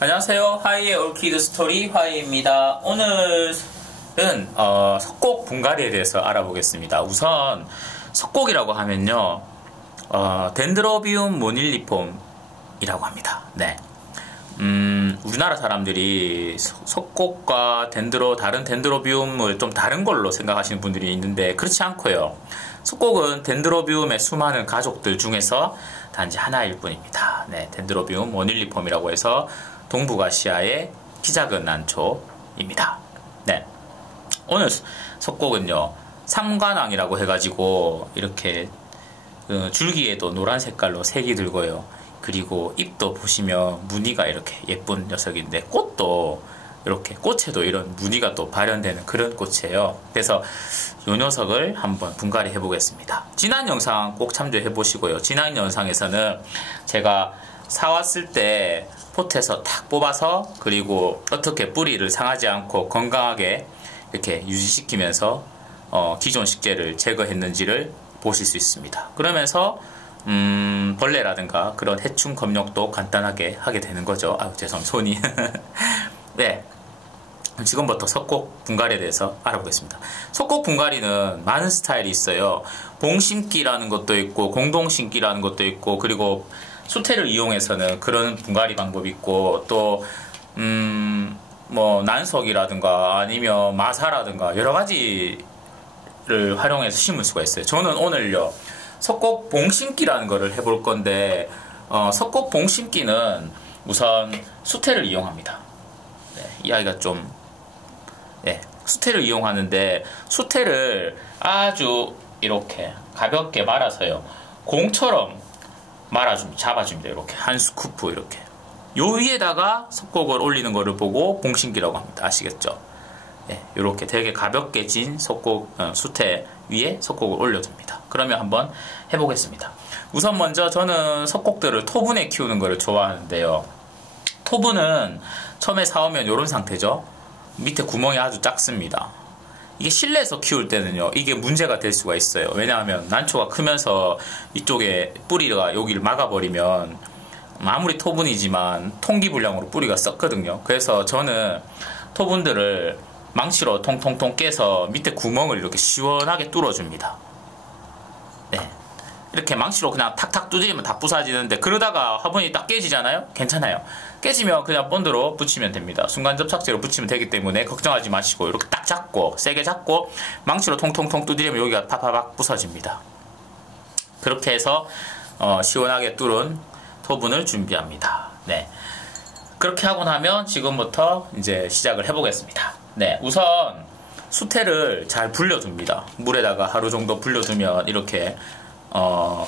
안녕하세요. 하이의 올키드 스토리 하이입니다. 오늘은 어, 석곡 분갈이에 대해서 알아보겠습니다. 우선 석곡이라고 하면요. 어, 덴드로비움 모닐리폼이라고 합니다. 네. 음, 우리나라 사람들이 석곡과 덴드로, 다른 덴드로비움을 좀 다른 걸로 생각하시는 분들이 있는데, 그렇지 않고요. 석곡은 덴드로비움의 수많은 가족들 중에서 단지 하나일 뿐입니다. 네, 덴드로비움 모닐리폼이라고 해서 동북아시아의 키 작은 난초입니다. 네. 오늘 석곡은요, 삼관왕이라고 해가지고, 이렇게, 그 줄기에도 노란 색깔로 색이 들고요. 그리고 잎도 보시면 무늬가 이렇게 예쁜 녀석인데 꽃도 이렇게 꽃에도 이런 무늬가 또 발현되는 그런 꽃이에요. 그래서 이 녀석을 한번 분갈이 해보겠습니다. 지난 영상 꼭 참조해 보시고요. 지난 영상에서는 제가 사왔을 때 포트에서 탁 뽑아서 그리고 어떻게 뿌리를 상하지 않고 건강하게 이렇게 유지시키면서 어, 기존 식재를 제거했는지를 보실 수 있습니다. 그러면서 음, 벌레라든가 그런 해충 검역도 간단하게 하게 되는 거죠. 아, 죄송, 손이. 네. 지금부터 석곡 분갈이에 대해서 알아보겠습니다. 석곡 분갈이는 많은 스타일이 있어요. 봉심기라는 것도 있고, 공동심기라는 것도 있고, 그리고 수태를 이용해서는 그런 분갈이 방법이 있고, 또, 음, 뭐, 난석이라든가 아니면 마사라든가 여러 가지를 활용해서 심을 수가 있어요. 저는 오늘요, 석곡 봉심기라는 거를 해볼 건데 어, 석곡 봉심기는 우선 수태를 이용합니다. 네, 이 아이가 좀 네, 수태를 이용하는데 수태를 아주 이렇게 가볍게 말아서요 공처럼 말아줍니다. 잡아줍니다. 이렇게 한 스쿠프 이렇게 요 위에다가 석곡을 올리는 거를 보고 봉심기라고 합니다. 아시겠죠? 네, 이렇게 되게 가볍게 진 석곡 어, 수태 위에 석곡을 올려줍니다. 그러면 한번 해보겠습니다. 우선 먼저 저는 석곡들을 토분에 키우는 것을 좋아하는데요. 토분은 처음에 사오면 이런 상태죠. 밑에 구멍이 아주 작습니다. 이게 실내에서 키울 때는요, 이게 문제가 될 수가 있어요. 왜냐하면 난초가 크면서 이쪽에 뿌리가 여기를 막아버리면 아무리 토분이지만 통기불량으로 뿌리가 썩거든요. 그래서 저는 토분들을 망치로 통통통 깨서 밑에 구멍을 이렇게 시원하게 뚫어줍니다. 네. 이렇게 망치로 그냥 탁탁 두드리면 다 부사지는데 그러다가 화분이 딱 깨지잖아요? 괜찮아요. 깨지면 그냥 본드로 붙이면 됩니다. 순간 접착제로 붙이면 되기 때문에 걱정하지 마시고 이렇게 딱 잡고 세게 잡고 망치로 통통통 두드리면 여기가 파파박 부서집니다. 그렇게 해서 어, 시원하게 뚫은 토분을 준비합니다. 네. 그렇게 하고 나면 지금부터 이제 시작을 해보겠습니다. 네, 우선 수태를 잘 불려줍니다. 물에다가 하루 정도 불려두면 이렇게 어,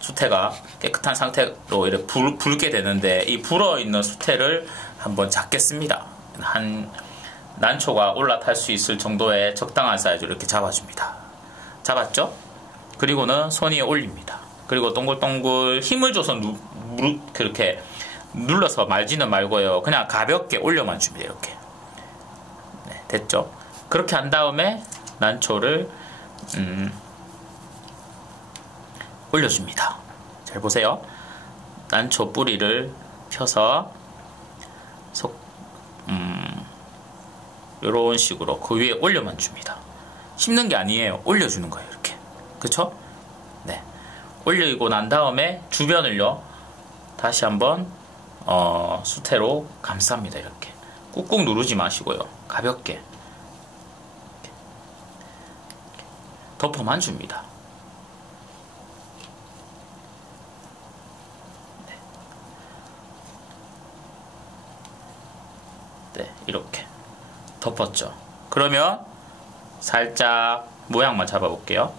수태가 깨끗한 상태로 이렇게 불, 불게 되는데 이 불어 있는 수태를 한번 잡겠습니다. 한 난초가 올라탈 수 있을 정도의 적당한 사이즈로 이렇게 잡아줍니다. 잡았죠? 그리고는 손 위에 올립니다. 그리고 동글동글 힘을 줘서 누, 누, 그렇게 눌러서 말지는 말고요. 그냥 가볍게 올려만 줍니다. 이렇게. 됐죠? 그렇게 한 다음에 난초를 음, 올려줍니다. 잘 보세요. 난초 뿌리를 펴서 속, 음, 이런 식으로 그 위에 올려만 줍니다. 심는 게 아니에요. 올려주는 거예요. 이렇게. 그쵸? 네. 올리고 난 다음에 주변을요. 다시 한번 어, 수태로 감쌉니다. 이렇게. 꾹꾹 누르지 마시고요. 가볍게 덮어만 줍니다. 네, 이렇게 덮었죠. 그러면 살짝 모양만 잡아볼게요.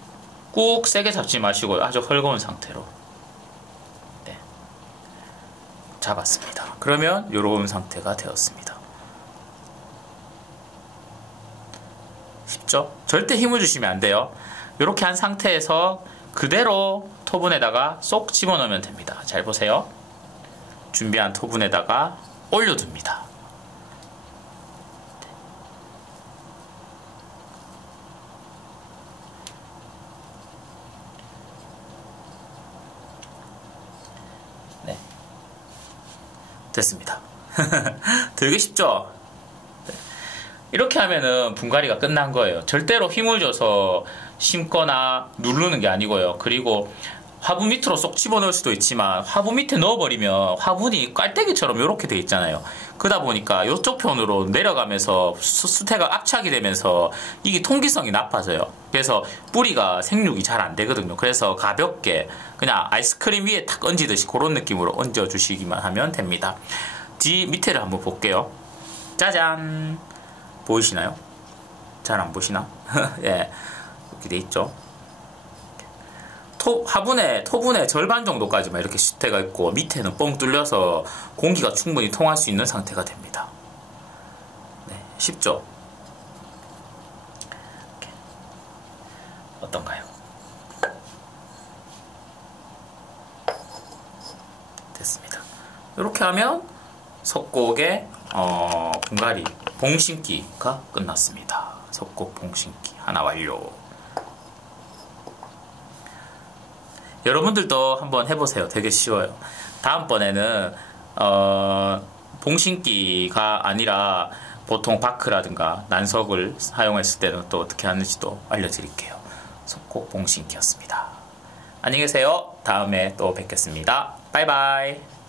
꾹 세게 잡지 마시고 아주 헐거운 상태로 네. 잡았습니다. 그러면 이런 상태가 되었습니다. 쉽죠? 절대 힘을 주시면 안 돼요. 이렇게 한 상태에서 그대로 토분에다가 쏙 집어넣으면 됩니다. 잘 보세요. 준비한 토분에다가 올려둡니다. 됐습니다. 되게 쉽죠? 이렇게 하면은 분갈이가 끝난 거예요. 절대로 힘을 줘서 심거나 누르는 게 아니고요. 그리고 화분 밑으로 쏙 집어넣을 수도 있지만 화분 밑에 넣어버리면 화분이 깔때기처럼 이렇게 돼 있잖아요. 그러다 보니까 이쪽 편으로 내려가면서 수, 태가 압착이 되면서 이게 통기성이 나빠져요. 그래서 뿌리가 생육이 잘 안 되거든요. 그래서 가볍게 그냥 아이스크림 위에 탁 얹이듯이 그런 느낌으로 얹어 주시기만 하면 됩니다. 뒤 밑에를 한번 볼게요. 짜잔 보이시나요? 잘 안 보시나? 예 이렇게 돼 있죠. 토, 화분의 토분의 절반 정도까지만 이렇게 시태가 있고 밑에는 뻥 뚫려서 공기가 충분히 통할 수 있는 상태가 됩니다. 네, 쉽죠? 어떤가요? 됐습니다. 이렇게 하면 석곡의 어, 분갈이 봉심기가 끝났습니다. 석곡 봉심기 하나 완료. 여러분들도 한번 해보세요. 되게 쉬워요. 다음번에는 어, 봉신기가 아니라 보통 바크라든가 난석을 사용했을 때는 또 어떻게 하는지도 알려드릴게요. 속곡 봉신기였습니다. 안녕히 계세요. 다음에 또 뵙겠습니다. 바이바이.